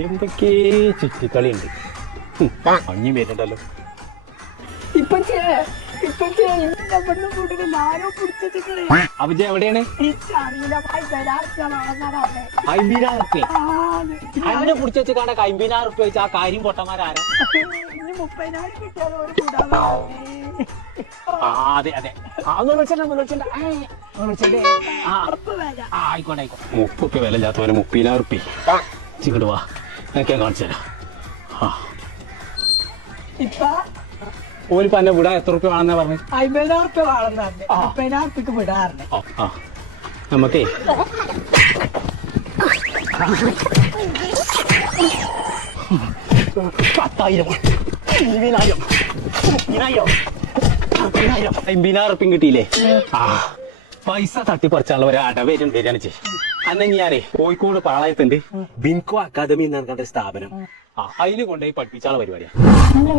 എന്തൊക്കെ ചുറ്റിക്കളി ഉണ്ട് അഞ്ഞി വരുന്നുണ്ടല്ലോ. അപ്പൊ എവിടെയാണ്? പിടിച്ചു വെച്ച് അമ്പതിനായിരം റുപ്യ വെച്ച് ആ കാര്യം പൊട്ടന്മാരാരാ? അതെ ആയിക്കോട്ടെ ആയിക്കോട്ടെ. മുപ്പൊക്കെ വില ഇല്ലാത്തവരെ മുപ്പതിനായിരം റുപ്യ ചിക്കട് എന്നൊക്കെ കാണിച്ചു തരാം ആ. ഇപ്പൊ. ഓലിപ്പോ എന്നെ വിടാൻ എത്ര റുപ്യ വേണമെന്നാ പറഞ്ഞു? അമ്പതിനായിരം വിടാറുണ്ട് ആ. നമുക്കേ. പത്തായിരം. ഇരുപതിനായിരം. പതിനായിരം അമ്പതിനായിരം റുപ്യം കിട്ടിയില്ലേ? ആ. പൈസ തട്ടിപ്പറിച്ചാൽ ഒരു അടവേരും വരികയാണ് ചെയ്യും അന്ന് ഞാനേ കോഴിക്കോട് പാളയത്തിന്റെ ബിൻകോ അക്കാദമി എന്ന് പറഞ്ഞ സ്ഥാപനം. അതിന് കൊണ്ടുപോയി പഠിപ്പിച്ചാൽ പരിപാടിയാണ്